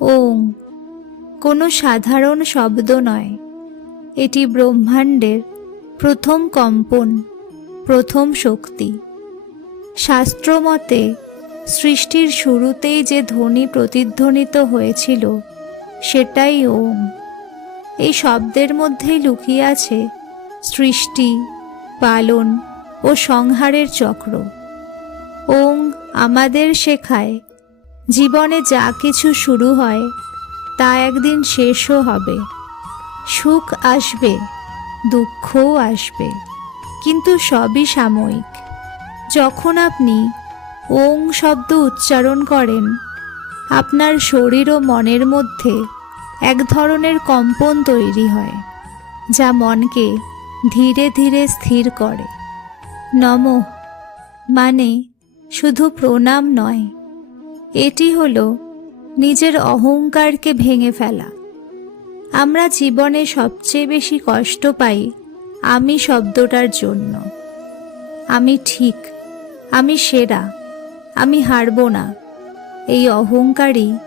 ওং কোনো সাধারণ শব্দ নয়, এটি ব্রহ্মাণ্ডের প্রথম কম্পন, প্রথম শক্তি। শাস্ত্রমতে সৃষ্টির শুরুতেই যে ধ্বনি প্রতিধ্বনিত হয়েছিল সেটাই ওম। এই শব্দের মধ্যেই লুকিয়ে আছে সৃষ্টি, পালন ও সংহারের চক্র। ওং আমাদের শেখায় জীবনে যা কিছু শুরু হয় তা একদিন শেষও হবে। সুখ আসবে, দুঃখও আসবে, কিন্তু সবই সাময়িক। যখন আপনি ওং শব্দ উচ্চারণ করেন, আপনার শরীর ও মনের মধ্যে এক ধরনের কম্পন তৈরি হয়, যা মনকে ধীরে ধীরে স্থির করে। নমঃ মানে শুধু প্রণাম নয়, এটি হলো নিজের অহংকারকে ভেঙে ফেলা। আমরা জীবনে সবচেয়ে বেশি কষ্ট পাই আমি শব্দটার জন্য। আমি ঠিক, আমি সেরা, আমি হারব না, এই অহংকারই